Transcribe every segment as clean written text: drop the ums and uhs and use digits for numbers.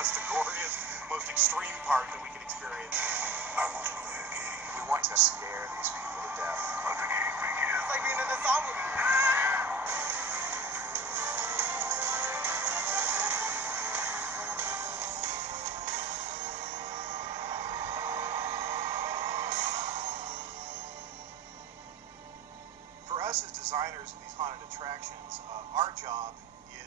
What's the goriest, most extreme part that we can experience? I want to play a game. We want to scare these people to death. Let the game begin. It's like being in a Saw movie. For us as designers of these haunted attractions, our job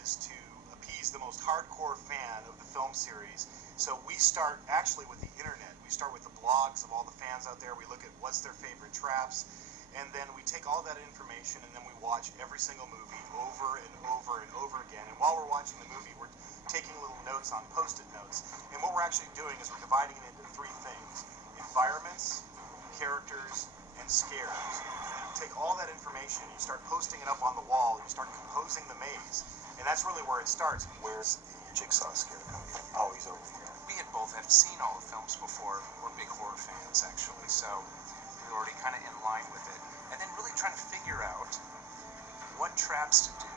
is to appease the most hardcore fan of the film series. So we start actually with the internet. We start with the blogs of all the fans out there. We look at what's their favorite traps, and then we take all that information and then we watch every single movie over and over and over again. And while we're watching the movie, we're taking little notes on Post-it notes. And what we're actually doing is we're dividing it into three things: environments, characters, and scares. You take all that information, you start posting it up on the wall, you start composing the maze, and that's really where it starts. Where's the Jigsaw scare coming from? Oh, he's over here. We had both have seen all the films before. We're big horror fans, actually, so we were already kind of in line with it. And then really trying to figure out what traps to do,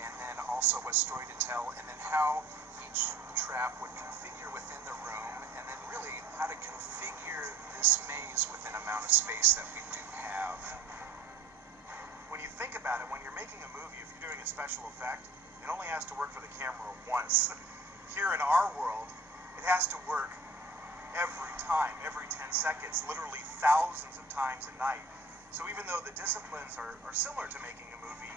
and then also what story to tell, and then how each trap would configure within the room, and then really how to configure this maze within the amount of space that we do have. When you think about it, when you're making a movie, if you're doing a special effect, it only has to work for the camera once. Here in our world, it has to work every time, every 10 seconds, literally thousands of times a night. So even though the disciplines are similar to making a movie,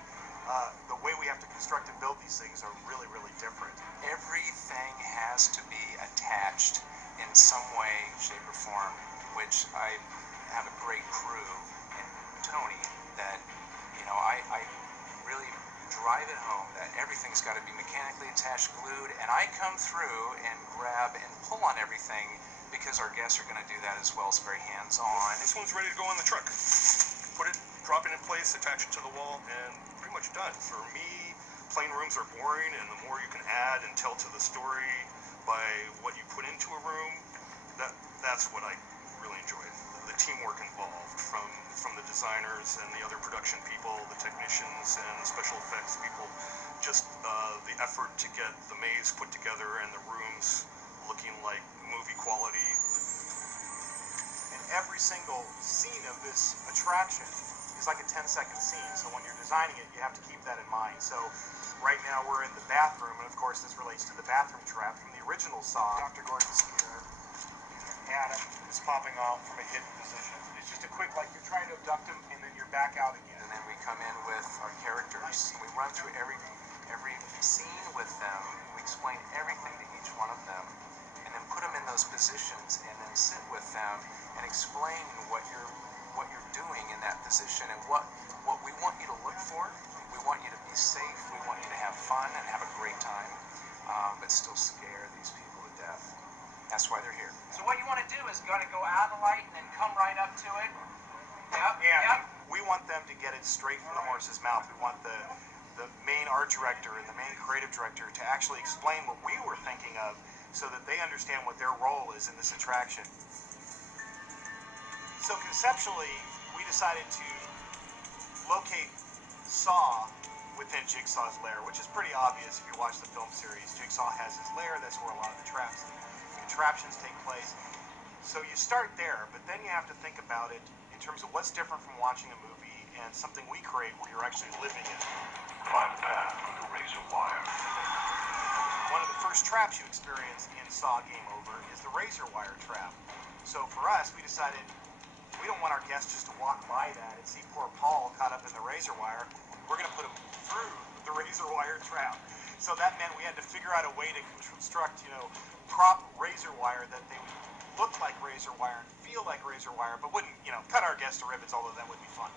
the way we have to construct and build these things are really, really different. Everything has to be attached in some way, shape, or form, which I have a great crew in Tony that, I really drive it home that everything's got to be mechanically attached, glued, and I come through and grab and pull on everything because our guests are going to do that as well. It's very hands-on. This one's ready to go on the truck. Put it, drop it in place, attach it to the wall, and pretty much done. For me, plain rooms are boring, and the more you can add and tell to the story by what you put into a room, that's what I really enjoy. The teamwork involved from the designers and the other production people, the technicians and the special effects people, just the effort to get the maze put together and the rooms looking like movie quality. And every single scene of this attraction is like a 10-second scene, so when you're designing it, you have to keep that in mind. So right now we're in the bathroom, and of course this relates to the bathroom trap from the original Saw. Dr. Gordon's here, and Adam is popping off from a hidden position. It's just a quick, like you're trying to abduct him, and then you're back out again. And then we come in with our characters. We run through every scene with them. We explain everything to each one of them, and then put them in those positions, and then sit with them and explain what you're doing in that position and what we want you to look for. We want you to be safe. We want you to have fun and have a great time, but still scare these people to death. That's why they're here. So what you want to do is you got to go out of the light and then come right up to it. Yep. Yeah, we want them to get it straight from the horse's mouth. We want the main art director and the main creative director to actually explain what we were thinking of so that they understand what their role is in this attraction. So conceptually, we decided to locate Saw within Jigsaw's lair, which is pretty obvious if you watch the film series. Jigsaw has his lair, that's where a lot of the traps and contraptions take place. So you start there, but then you have to think about it in terms of what's different from watching a movie and something we create where you're actually living it. Find the path with the razor wire. One of the first traps you experience in Saw Game Over is the razor wire trap. So for us, we decided we don't want our guests just to walk by that and see poor Paul caught up in the razor wire. We're going to put him through the razor wire trap. So that meant we had to figure out a way to construct, prop razor wire that they would look like razor wire and feel like razor wire, but wouldn't, cut our guests to ribbons, although that would be fun.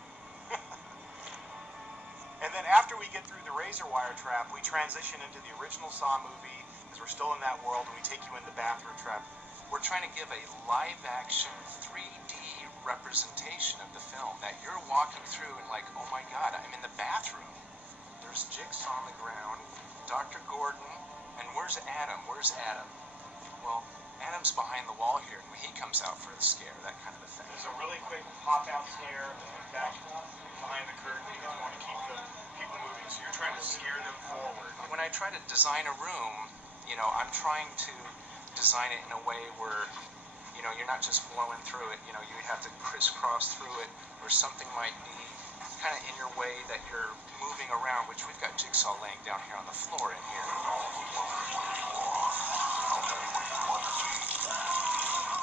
And then after we get through the razor wire trap, we transition into the original Saw movie, because we're still in that world, and we take you in the bathroom trap. We're trying to give a live-action 3D representation of the film that you're walking through and like, oh my God, I'm in the bathroom. There's Jigsaw on the ground, Dr. Gordon, and where's Adam? Where's Adam? Well, Adam's behind the wall here, and he comes out for a scare, that kind of a thing. There's a really quick pop-out scare back behind the curtain because you want to keep the people moving, so you're trying to scare them forward. When I try to design a room, I'm trying to design it in a way where, you're not just blowing through it, you have to crisscross through it, or something might be kind of in your way that you're moving around, which we've got Jigsaw laying down here on the floor in here.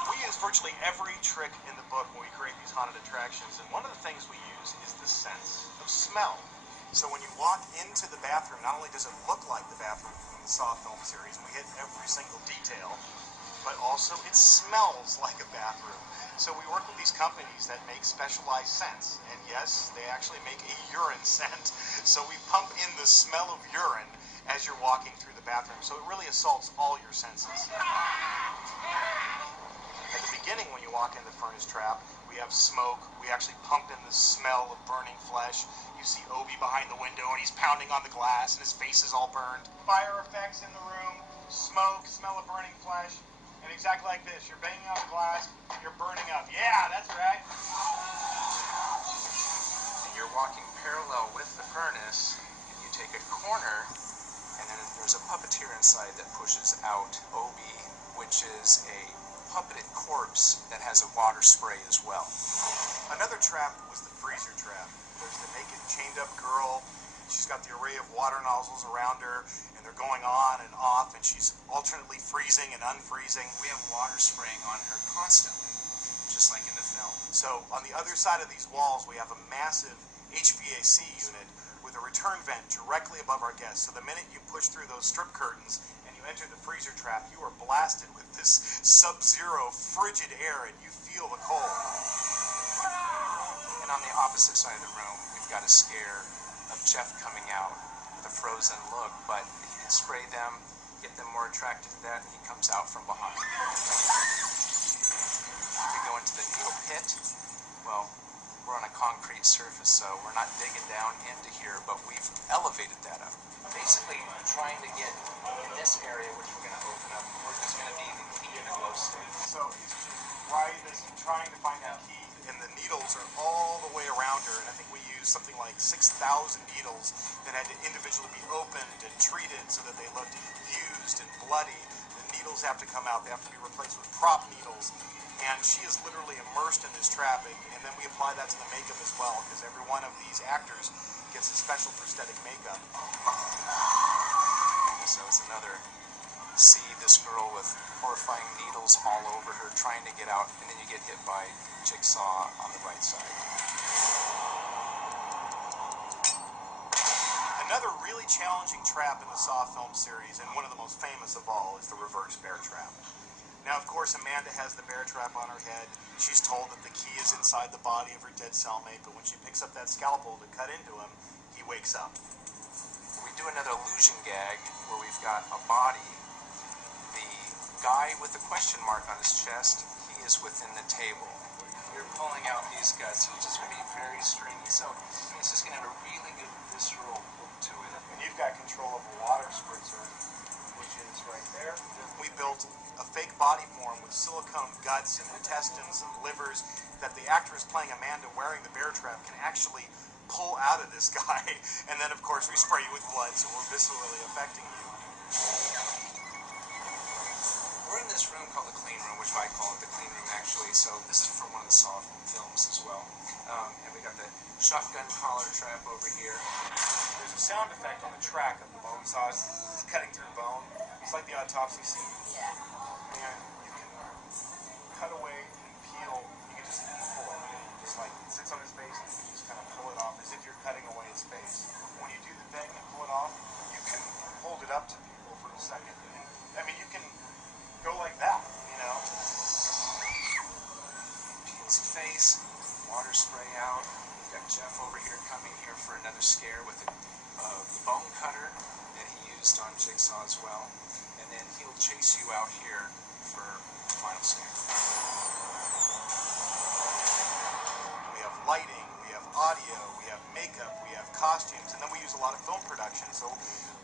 We use virtually every trick in the book when we create these haunted attractions, and one of the things we use is the sense of smell. So when you walk into the bathroom, not only does it look like the bathroom from the Saw film series, and we hit every single detail, but also it smells like a bathroom. So we work with these companies that make specialized scents, and yes, they actually make a urine scent. So we pump in the smell of urine as you're walking through the bathroom, so it really assaults all your senses. At the beginning, when you walk in the furnace trap, we have smoke. We actually pump in the smell of burning flesh. You see Obi behind the window, and he's pounding on the glass, and his face is all burned. Fire effects in the room, smoke, smell of burning flesh, and exactly like this. You're banging on the glass, you're burning up. Yeah, that's right. And you're walking parallel with the furnace, and you take a corner, and then there's a puppeteer inside that pushes out Obi, which is a puppeted corpse that has a water spray as well. Another trap was the freezer trap. There's the naked chained up girl. She's got the array of water nozzles around her, and they're going on and off, and she's alternately freezing and unfreezing. We have water spraying on her constantly, just like in the film. So on the other side of these walls, we have a massive HVAC unit with a return vent directly above our guests. So the minute you push through those strip curtains and you enter the freezer trap, you are blasted with this sub-zero frigid air, and you feel the cold. And on the opposite side of the room, we've got a scare of Jeff coming out with a frozen look, but if you can spray them, get them more attracted to that, and he comes out from behind. If we go into the needle pit, well, we're on a concrete surface, so we're not digging down into here, but we've elevated that up. Basically, trying to get in this area, which we're going to open up, where there's going to be the key and the glow stick. So it's right as trying to find that key, and the needles are all the way around her, and I think we used something like 6,000 needles that had to individually be opened and treated so that they looked used and bloody. The needles have to come out, they have to be replaced with prop needles, and she is literally immersed in this trapping, and then we apply that to the makeup as well, because every one of these actors gets a special prosthetic makeup. So it's another, see this girl with horrifying needles all over her trying to get out, and then you get hit by Jigsaw on the right side. Another really challenging trap in the Saw film series, and one of the most famous of all, is the reverse bear trap. Now, of course, Amanda has the bear trap on her head. She's told that the key is inside the body of her dead cellmate, but when she picks up that scalpel to cut into him, he wakes up. We do another illusion gag where we've got a body. The guy with the question mark on his chest, he is within the table. You're pulling out these guts, which is going to be very stringy, so it's just going to have a really good visceral look to it. And you've got control of a water spritzer, which is right there. We built a fake body form with silicone guts and intestines and livers that the actress playing Amanda wearing the bear trap can actually pull out of this guy. And then, of course, we spray you with blood, so we're viscerally affecting you. We're in this room called the clean room, which I call it the clean room, actually. So this is from one of the Saw films as well. And we got the shotgun collar trap over here. There's a sound effect on the track of the bone saw. It's cutting through bone. It's like the autopsy scene. Yeah. And you can cut away and peel. You can just pull it. Just like it sits on his face, and you just kind of pull it off as if you're cutting away his face. When you do the thing and pull it off, you can hold it up to people for a second. I mean, you can go like that, you know. Peels the face, water spray out. We've got Jeff over here coming here for another scare with the bone cutter that he used on Jigsaw as well. And then he'll chase you out here for the final scare. We have lighting, we have audio, we have makeup, we have costumes, and then we use a lot of film production. So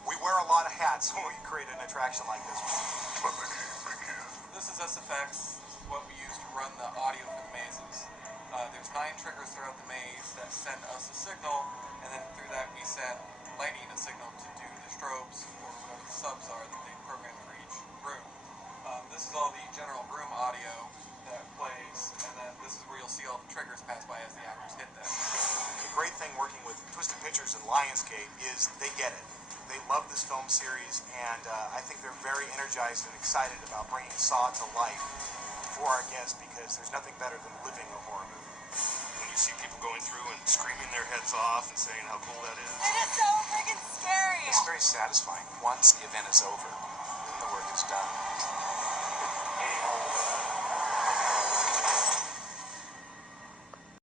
we wear a lot of hats when we create an attraction like this. This is SFX. This is what we use to run the audio for the mazes. There's 9 triggers throughout the maze that send us a signal, and then through that we send lighting a signal to do the strobes or whatever the subs are that they programmed for thing working with Twisted Pictures and Lionsgate is they get it. They love this film series, and I think they're very energized and excited about bringing Saw to life for our guests, because there's nothing better than living a horror movie. When you see people going through and screaming their heads off and saying how cool that is. It is so freaking scary. It's very satisfying once the event is over and the work is done.